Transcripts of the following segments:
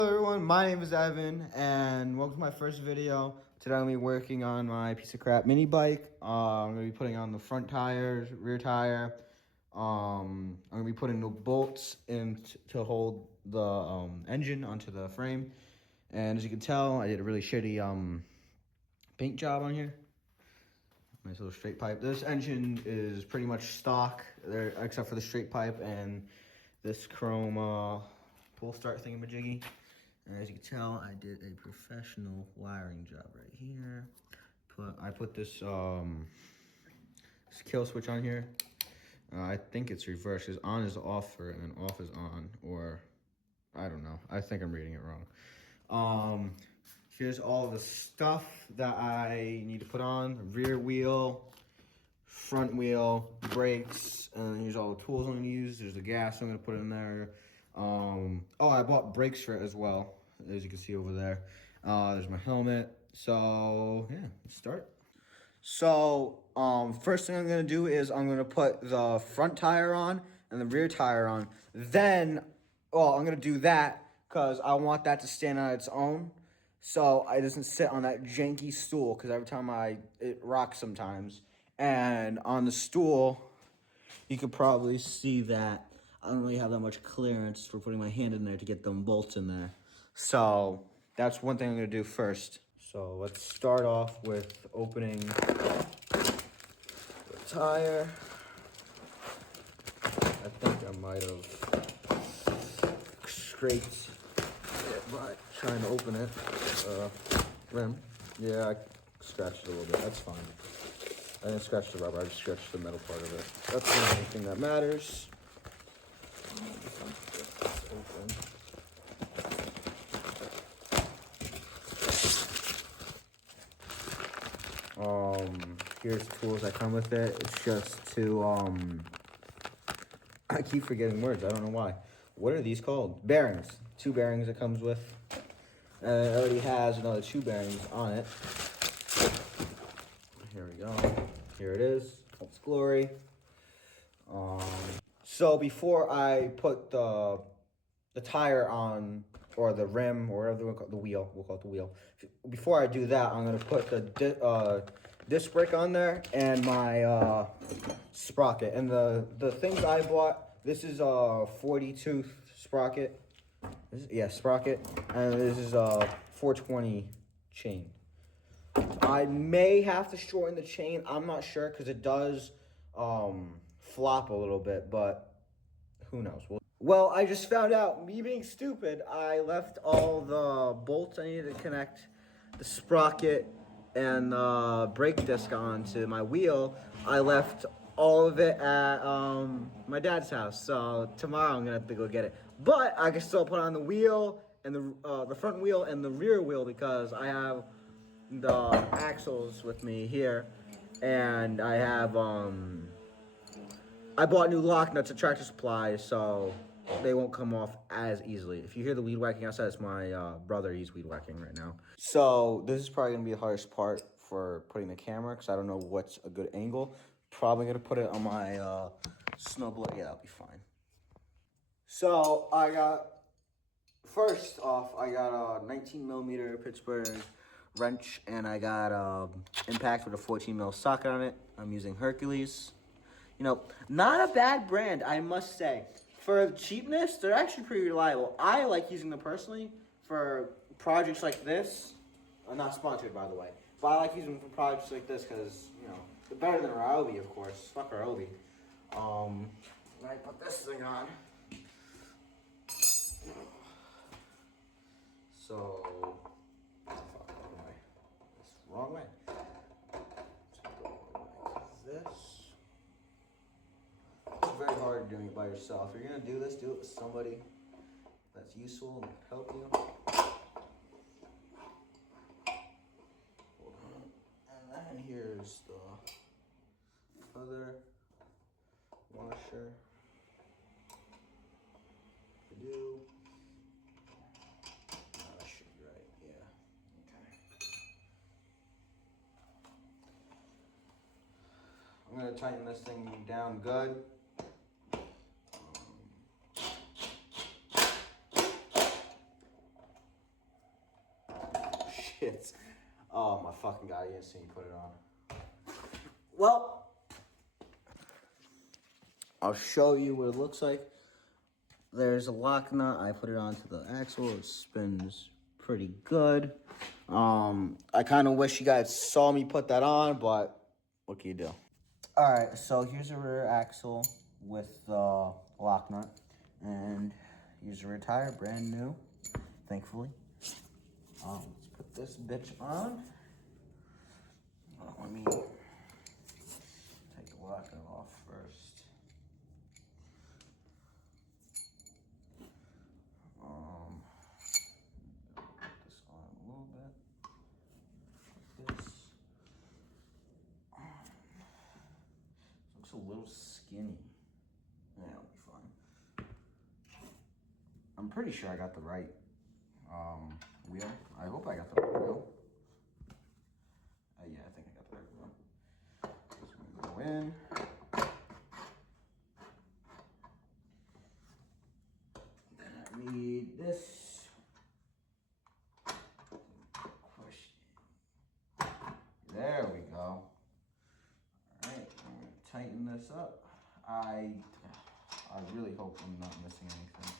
Hello everyone, my name is Evan and welcome to my first video. Today I'm going to be working on my piece of crap mini bike. I'm going to be putting on the front tires, rear tire. I'm going to be putting the bolts in to hold the engine onto the frame. And as you can tell, I did a really shitty paint job on here. Nice little straight pipe. This engine is pretty much stock there, except for the straight pipe and this chrome pull start thingamajiggy. And as you can tell, I did a professional wiring job right here. I put this kill switch on here. I think it's reversed because on is off and then off is on, or I don't know. I think I'm reading it wrong. Here's all the stuff that I need to put on: rear wheel, front wheel, brakes, and here's all the tools I'm gonna use. There's the gas I'm gonna put in there. Oh, I bought brakes for it as well, as you can see over there. There's my helmet. So yeah, let's start. So first thing I'm gonna do is I'm gonna put the front tire on and the rear tire on. Then, well, I'm gonna do that because I want that to stand on its own, so it doesn't sit on that janky stool. Because every time it rocks sometimes. And on the stool, you could probably see that I don't really have that much clearance for putting my hand in there to get them bolts in there. So that's one thing I'm gonna do first. So let's start off with opening the tire. I think I might have scraped it by trying to open it. Rim. Yeah, I scratched it a little bit. That's fine. I didn't scratch the rubber, I just scratched the metal part of it. That's the only thing that matters. Here's tools that come with it. It's just to, I keep forgetting words, I don't know why. What are these called? Bearings. 2 bearings it comes with. And it already has another 2 bearings on it. Here we go. Here it is. Its glory. So before I put the tire on, or the rim, or whatever we'll call it, the wheel. We'll call it the wheel. Before I do that, I'm gonna put the disc brake on there and my sprocket. And the things I bought. This is a 40 tooth sprocket. Sprocket, and this is a 420 chain. I may have to shorten the chain. I'm not sure because it does flop a little bit, but who knows? Well, I just found out, me being stupid, I left all the bolts I needed to connect the sprocket and the brake disc onto my wheel. I left all of it at my dad's house, so tomorrow I'm gonna have to go get it. But I can still put on the wheel and the front wheel and the rear wheel because I have the axles with me here, and I have I bought new lock nuts at Tractor Supply, so they won't come off as easily. If you hear the weed whacking outside, it's my brother. He's weed whacking right now. So this is probably gonna be the hardest part for putting the camera because I don't know what's a good angle. Probably gonna put it on my snowblower. Yeah, that'll be fine. So first off, I got a 19 millimeter Pittsburgh wrench, and I got impact with a 14 mil socket on it. I'm using Hercules. You know, not a bad brand, I must say. For cheapness, they're actually pretty reliable. I like using them personally for projects like this. I'm not sponsored, by the way. But I like using them for projects like this because, you know, they're better than Ryobi, of course. Fuck Ryobi. I put this thing on. So, fuck, wrong way. It's the wrong way. So go like this. It's very hard doing it by yourself. If you're gonna do this, do it with somebody that's useful and help you. Hold on. And then here's the other washer. To do. That should be right. Yeah. Okay. I'm gonna tighten this thing down good. shit. Oh my fucking god, you didn't see me put it on. Well, I'll show you what it looks like. There's a lock nut. I put it onto the axle. It spins pretty good. I kind of wish you guys saw me put that on, but what can you do? All right, so here's a rear axle with the lock nut, and here's a rear tire, brand new, thankfully. Let's put this bitch on. Let me take the lock nut off first. Put this on a little bit. Like this. Looks a little skinny. Yeah, it'll be fine. I'm pretty sure I got the right wheel. I hope I got the right wheel. Yeah, I think I got the right wheel. Just gonna go in. Then I need this. Push. There we go. All right, I'm gonna tighten this up. I really hope I'm not missing anything.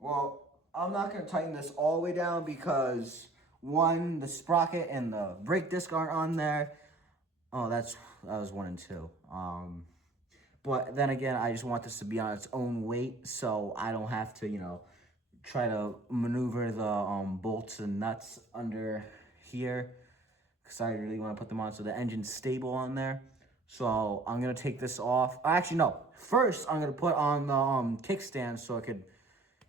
Well, I'm not gonna tighten this all the way down because one, the sprocket and the brake disc aren't on there. Oh, that was 1 and 2. But then again, I just want this to be on its own weight, so I don't have to, you know, try to maneuver the bolts and nuts under here, because I really want to put them on so the engine's stable on there. So I'm gonna take this off. Actually, no. First, I'm gonna put on the kickstand so I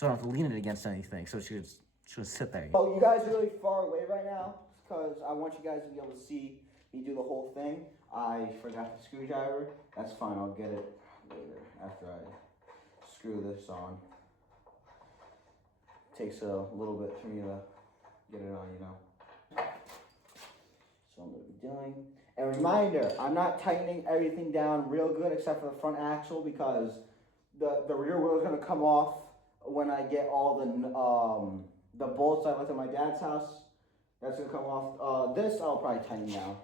don't have to lean it against anything. So it should sit there. Oh, you guys are really far away right now because I want you guys to be able to see me do the whole thing. I forgot the screwdriver. That's fine. I'll get it later after I screw this on. Takes a little bit for me to get it on, you know. So I'm going to be doing. And reminder, I'm not tightening everything down real good except for the front axle because the rear wheel is going to come off when I get all the bolts I left at my dad's house. That's going to come off. This I'll probably tighten down.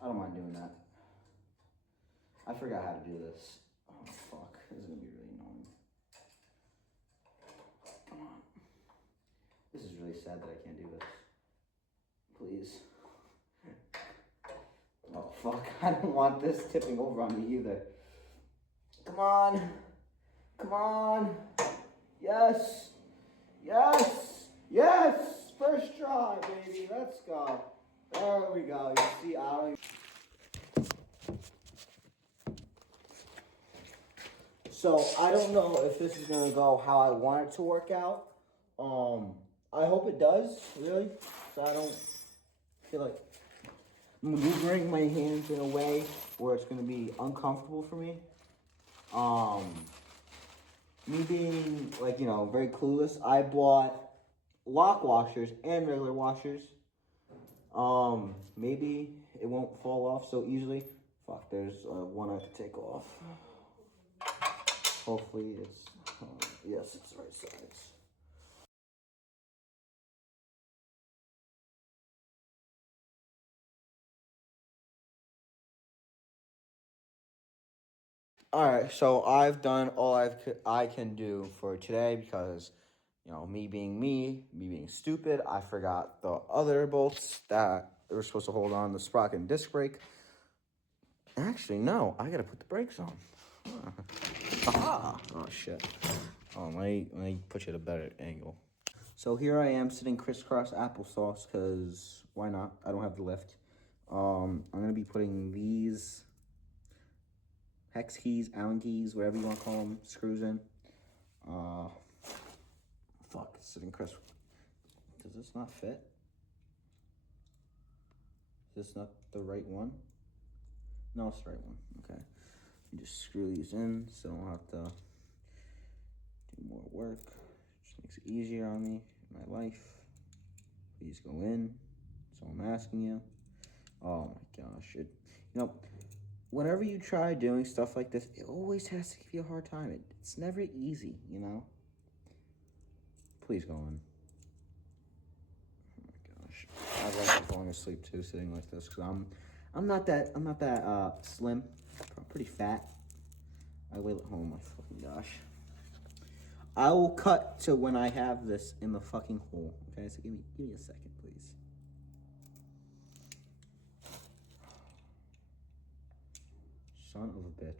I don't mind doing that. I forgot how to do this. Oh, fuck. This is going to be really annoying. Come on. This is really sad that I can't do this. Please. Oh, fuck. I don't want this tipping over on me either. Come on. Come on. Yes. Yes. Yes. First try, baby. Let's go. There we go. You see, So, I don't know if this is going to go how I want it to work out. I hope it does, really. So I don't feel like maneuvering my hands in a way where it's going to be uncomfortable for me. Me being, like, you know, very clueless, I bought lock washers and regular washers. Maybe it won't fall off so easily. Fuck, there's one I have to take off. Hopefully it's, yes, it's the right size. All right, so I've done all I can do for today because, you know, me being stupid, I forgot the other bolts that were supposed to hold on the sprocket and disc brake. Actually, no, I gotta put the brakes on. Aha! Oh, shit. Oh, let me put you at a better angle. So here I am sitting crisscross applesauce because why not? I don't have the lift. I'm gonna be putting these hex keys, Allen keys, whatever you want to call them, screws in. Fuck, it's sitting crisp. Does this not fit? Is this not the right one? No, it's the right one. Okay. You just screw these in so I don't have to do more work. Just makes it easier on me in my life. Please go in. So I'm asking you. Oh my gosh. You know, whenever you try doing stuff like this, it always has to give you a hard time. It's never easy, you know? Please go in. like falling asleep too, sitting like this, because I'm not that slim. I'm pretty fat. I weigh, oh my fucking gosh. I will cut to when I have this in the fucking hole. Okay, so give me a second, please. Son of a bitch.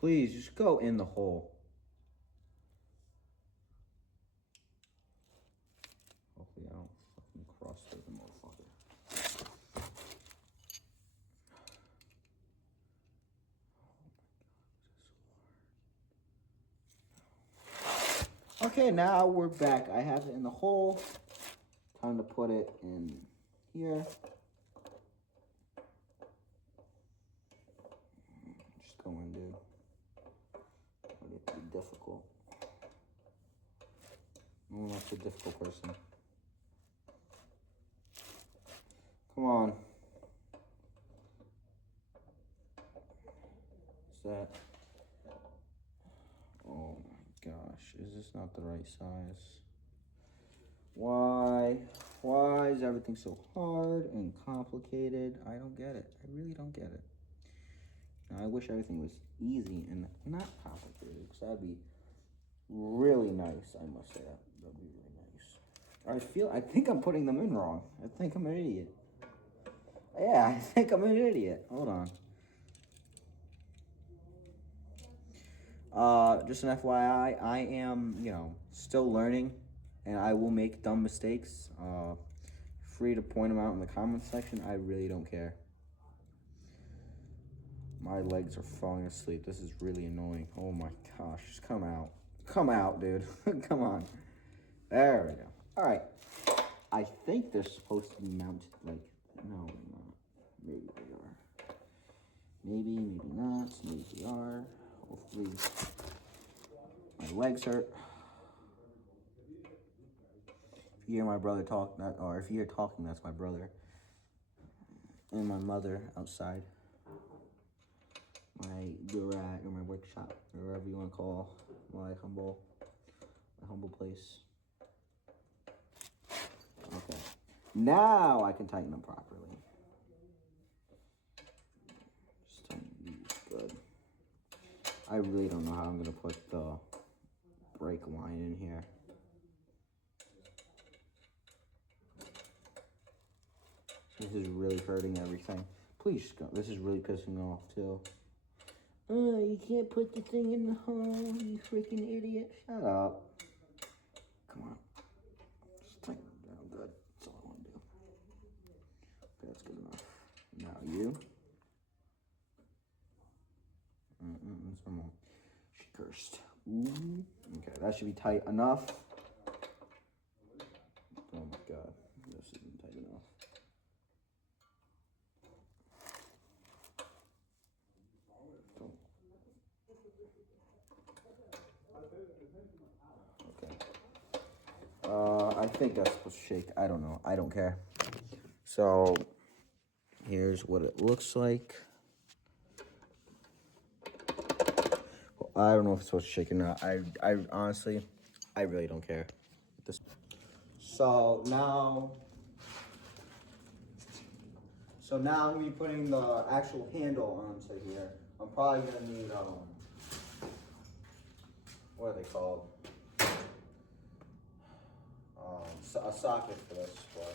Please, just go in the hole. Hopefully I don't fucking cross the motherfucker. Okay, now we're back. I have it in the hole. Time to put it in here. Just go in, dude. It'll be difficult. I'm not a difficult person. Come on. Is that? Oh my gosh, is this not the right size? Why? Why is everything so hard and complicated? I don't get it. I really don't get it. Now, I wish everything was easy and not complicated, because that'd be really nice, I must say. That'd be really nice. I think I'm putting them in wrong. I think I'm an idiot. Yeah, I think I'm an idiot. Hold on. Just an FYI, I am, still learning, and I will make dumb mistakes. Free to point them out in the comments section. I really don't care. My legs are falling asleep. This is really annoying. Oh my gosh, just come out. Come out, dude. Come on. There we go. All right. I think they're supposed to be mounted like, no, they're not. Maybe they are. Maybe not. Maybe they are. Hopefully my legs hurt. If you hear my brother talk, or if you hear talking, that's my brother. And my mother outside. My garage, or my workshop, or whatever you want to call my humble place. Okay. Now I can tighten them properly. Just tighten these good. I really don't know how I'm going to put the brake line in here. This is really hurting everything. Please go. This is really pissing me off too. Oh, you can't put the thing in the hole, you freaking idiot. Shut up. Come on. Just tighten it down good. That's all I want to do. Okay, that's good enough. Now you. She cursed. Ooh. Okay, that should be tight enough. Oh my god. This isn't tight enough. I think that's supposed to shake. I don't know. I don't care. So, here's what it looks like. Well, I don't know if it's supposed to shake or not. I honestly, I really don't care. So now I'm gonna be putting the actual handle onto here. I'm probably gonna need what are they called? A socket for this, but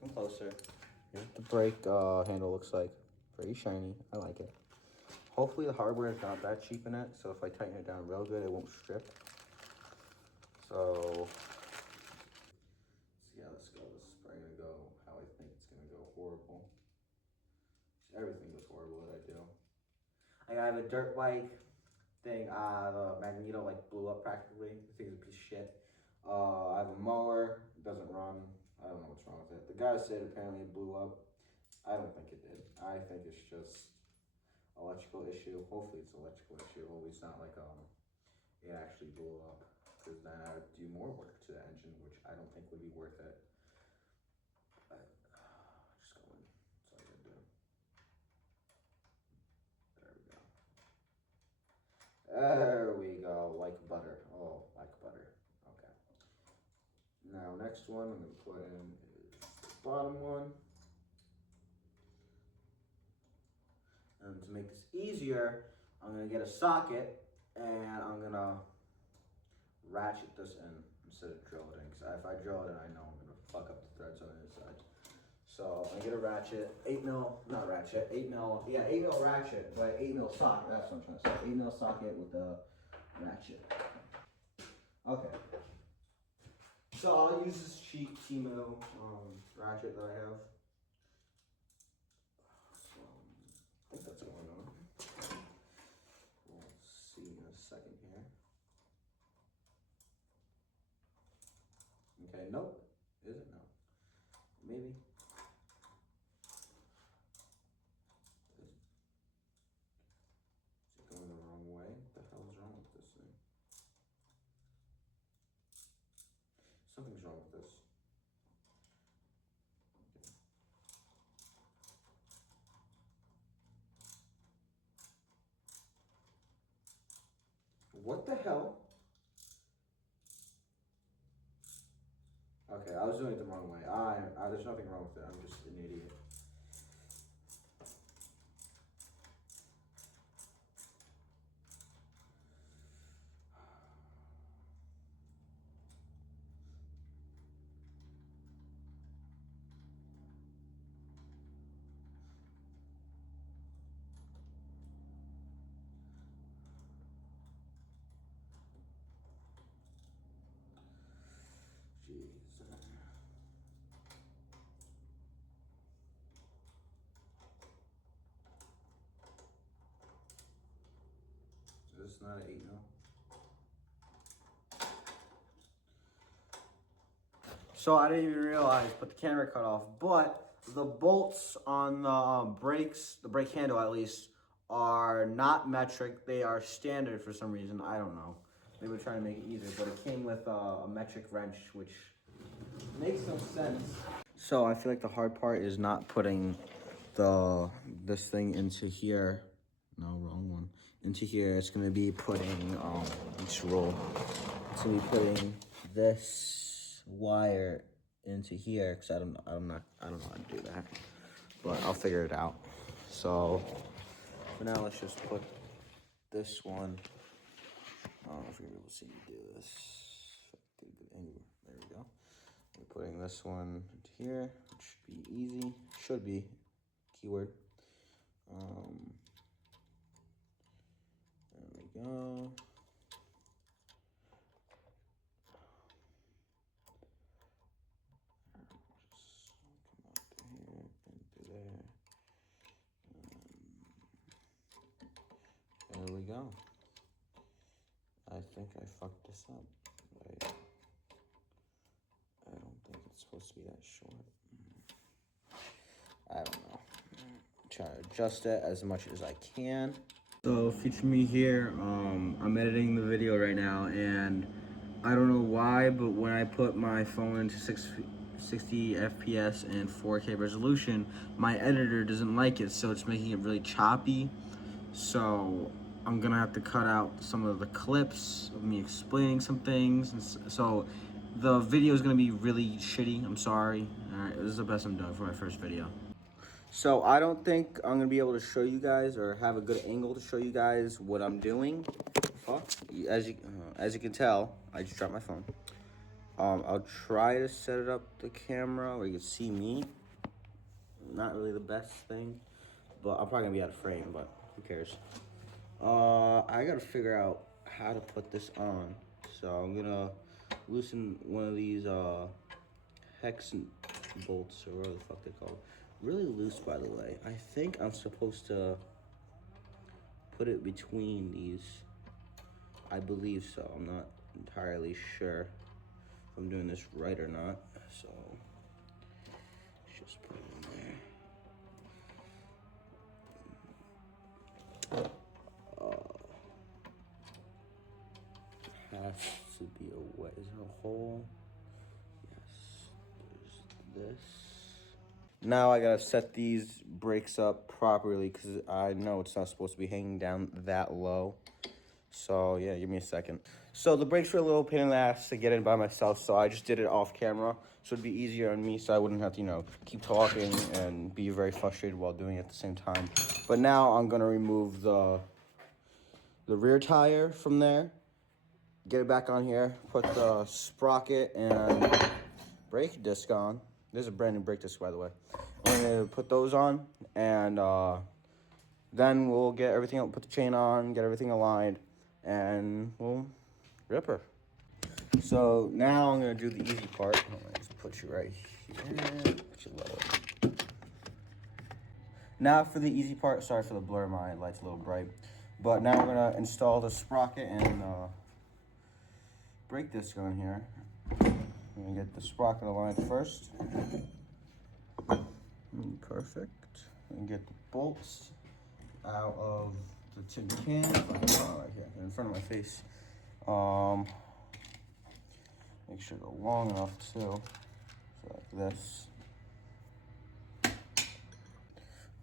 come closer. Here's what the brake handle looks like. Very shiny. I like it. Hopefully the hardware is not that cheap in it, so if I tighten it down real good, it won't strip. So, see how this goes. It's probably gonna go how I think it's gonna go. Horrible. Everything goes horrible that I do. I have a dirt bike thing. The magneto like blew up practically. The thing's a piece of shit. I have a mower. It doesn't run. I don't know what's wrong with it. The guy said apparently it blew up. I don't think it did. I think it's just electrical issue. Hopefully it's electrical issue. Hopefully it's not like it actually blew up, because then I would do more work to the engine, which I don't think would be worth it. But, just go in. That's all you gotta do. There we go. There we go, like butter. Oh, like butter. Okay. Now, next one I'm going to put in is the bottom one. And to make this easier, I'm going to get a socket and I'm going to ratchet this in instead of drill it in. Because if I drill it in, I know I'm going to fuck up the threads on the inside. So I get a ratchet, 8 mil, not ratchet, 8 mil, yeah, 8 mil ratchet, but 8 mil socket, that's what I'm trying to say. 8 mil socket with a ratchet. Okay. So I'll use this cheap T-mil ratchet that I have. So I think that's going on. We'll see in a second here. Okay, nope. Is it? No. Maybe. Is it going the wrong way? What the hell is wrong with this thing? Something's wrong with this. Okay. What the hell? Okay, I was doing it the wrong way. There's nothing wrong with it. I'm just an idiot. Jeez. Is this not an 8 mil? So I didn't even realize, but the camera cut off. But the bolts on the brakes, the brake handle at least, are not metric. They are standard for some reason. I don't know. They were trying to make it easier, but it came with a metric wrench, which makes no sense. So I feel like the hard part is not putting this thing into here. No, wrong one. Into here, it's gonna be putting let's roll. It's gonna be putting this wire into here because I don't know how to do that, but I'll figure it out. So for now, let's just put this one. I don't know if you're able to see me do this. Get a good angle. There we go. We're putting this one into here. It should be easy. Should be. Keyword. There we go. Just come out to here and to there. There we go. I think I fucked this up. I don't think it's supposed to be that short. I don't know. Try to adjust it as much as I can. So feature me here. I'm editing the video right now, and I don't know why, but when I put my phone into 60 FPS and 4K resolution, my editor doesn't like it, so it's making it really choppy. So I'm gonna have to cut out some of the clips of me explaining some things, and so the video is gonna be really shitty. I'm sorry. All right, this is the best I'm doing for my first video. So I don't think I'm gonna be able to show you guys or have a good angle to show you guys what I'm doing. Fuck. As you can tell, I just dropped my phone. I'll try to set it up the camera where you can see me. Not really the best thing, but I'm probably gonna be out of frame, but who cares? I gotta figure out how to put this on. So I'm gonna loosen one of these hex bolts, or whatever the fuck they're called. Really loose, by the way. I think I'm supposed to put it between these. I believe so. I'm not entirely sure if I'm doing this right or not. So let's just put it in there. Has to be a way. Is there a hole? Yes. There's this. Now I gotta set these brakes up properly because I know it's not supposed to be hanging down that low. So yeah, give me a second. So the brakes were a little pain in the ass to get in by myself, so I just did it off camera. So it'd be easier on me, so I wouldn't have to, you know, keep talking and be very frustrated while doing it at the same time. But now I'm gonna remove the rear tire from there, get it back on here, put the sprocket and brake disc on. There's a brand new brake disc, by the way. I'm gonna put those on, and then we'll get everything, put the chain on, get everything aligned, and we'll rip her. So now I'm gonna do the easy part. I'm gonna just put you right here, put you lower. Now for the easy part, sorry for the blur, my light's a little bright. But now we're gonna install the sprocket and brake disc on here. I'm gonna get the sprocket aligned first. Perfect. And get the bolts out of the tin can. Right here, in front of my face. Make sure they're long enough too. So like this.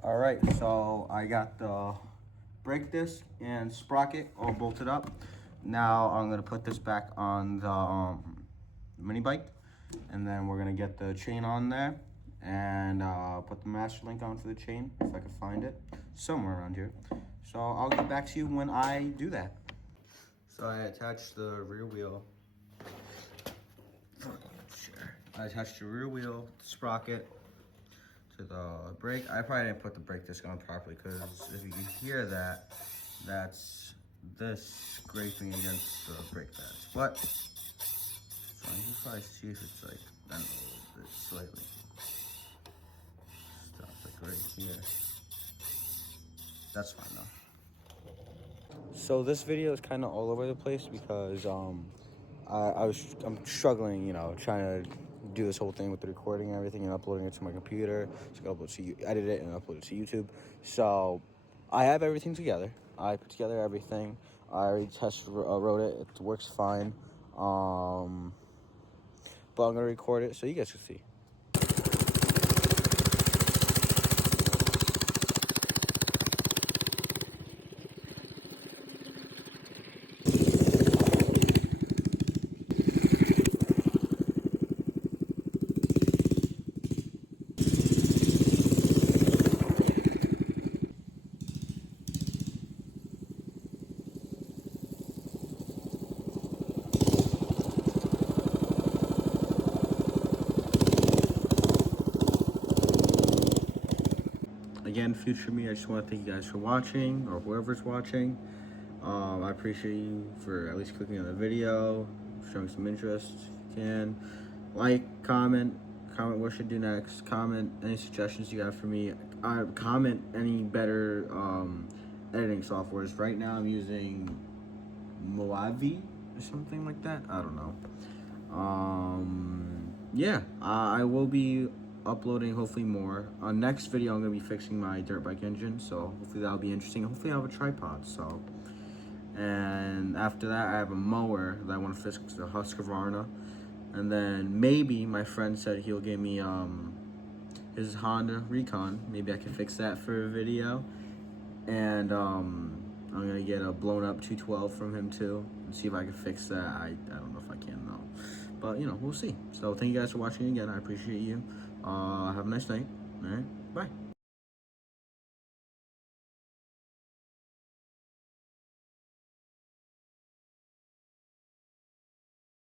All right, so I got the brake disc and sprocket all bolted up. Now I'm gonna put this back on the mini bike, and then we're gonna get the chain on there and put the master link on for the chain, if I can find it somewhere around here. So I'll get back to you when I do that. So I attached the rear wheel. I attached the rear wheel sprocket to the brake. I probably didn't put the brake disc on properly, because if you can hear that, that's this scraping against the brake pads. But so you can probably see if it's like bent a little bit slightly. Stuff like right here. That's fine though. So this video is kind of all over the place because I'm struggling, you know, trying to do this whole thing with the recording and everything and uploading it to my computer. So I can upload to edit it and upload it to YouTube. So I have everything together. I put together everything. I already wrote it. It works fine. But I'm gonna record it so you guys can see. Again, future me, I just want to thank you guys for watching, or whoever's watching. I appreciate you for at least clicking on the video, showing some interest if you can. Like, comment what I should do next, comment any suggestions you have for me, comment any better editing softwares. Right now I'm using Moavi or something like that, I don't know. Yeah, I will be uploading hopefully more. Next video I'm gonna be fixing my dirt bike engine, so hopefully that'll be interesting. Hopefully I have a tripod. So, and after that I have a mower that I want to fix, the Husqvarna, and then maybe my friend said he'll give me his Honda Recon. Maybe I can fix that for a video, and I'm gonna get a blown up 212 from him too and see if I can fix that. I don't know if I can though, but you know, we'll see. So thank you guys for watching again. I appreciate you. Have a nice night. All right, bye.